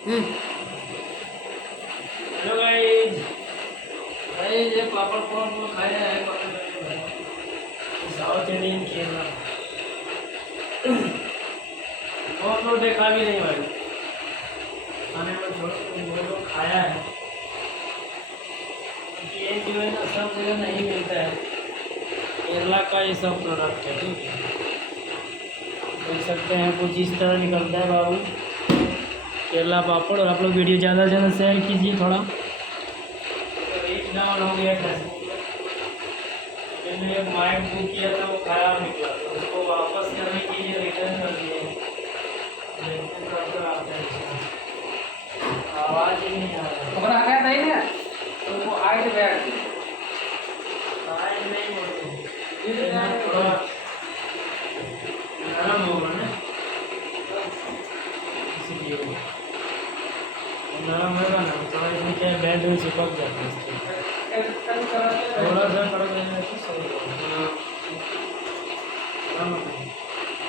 Hello guys. Guys ये पापड़ कौन को खाया है? साउथ इंडियन केरला बहुत लोग देखा भी नहीं भाई, खाने में छोड़ बहुत लोग खाया है। ये जो है ना सब जगह नहीं मिलता है, केरला का ये सब प्रोडक्ट है। ठीक है, देख सकते हैं कुछ इस तरह निकलता है बाबू केरला पापड़। और आप लोग वीडियो ज़्यादा से ज़्यादा शेयर कीजिए। थोड़ा रीच डाउन हो गया फेसबुक में। मैंने एक माइक बुक किया था, वो खराब निकला, तो उसको वापस करने के लिए रिटर्न कर दिए। देखते कब तक आता है, आवाज़ ही नहीं आ रहा है। खबर आ गया नहीं ना तो वो आइट बैठ आवाज़ नहीं बोलते, थोड़ा नरम होगा ना, इसलिए वो नरम होगा ना, थोड़ा इसमें क्या बैंड में चिपक जाता है इसके। थोड़ा सा फर्क रहने से सही होगा।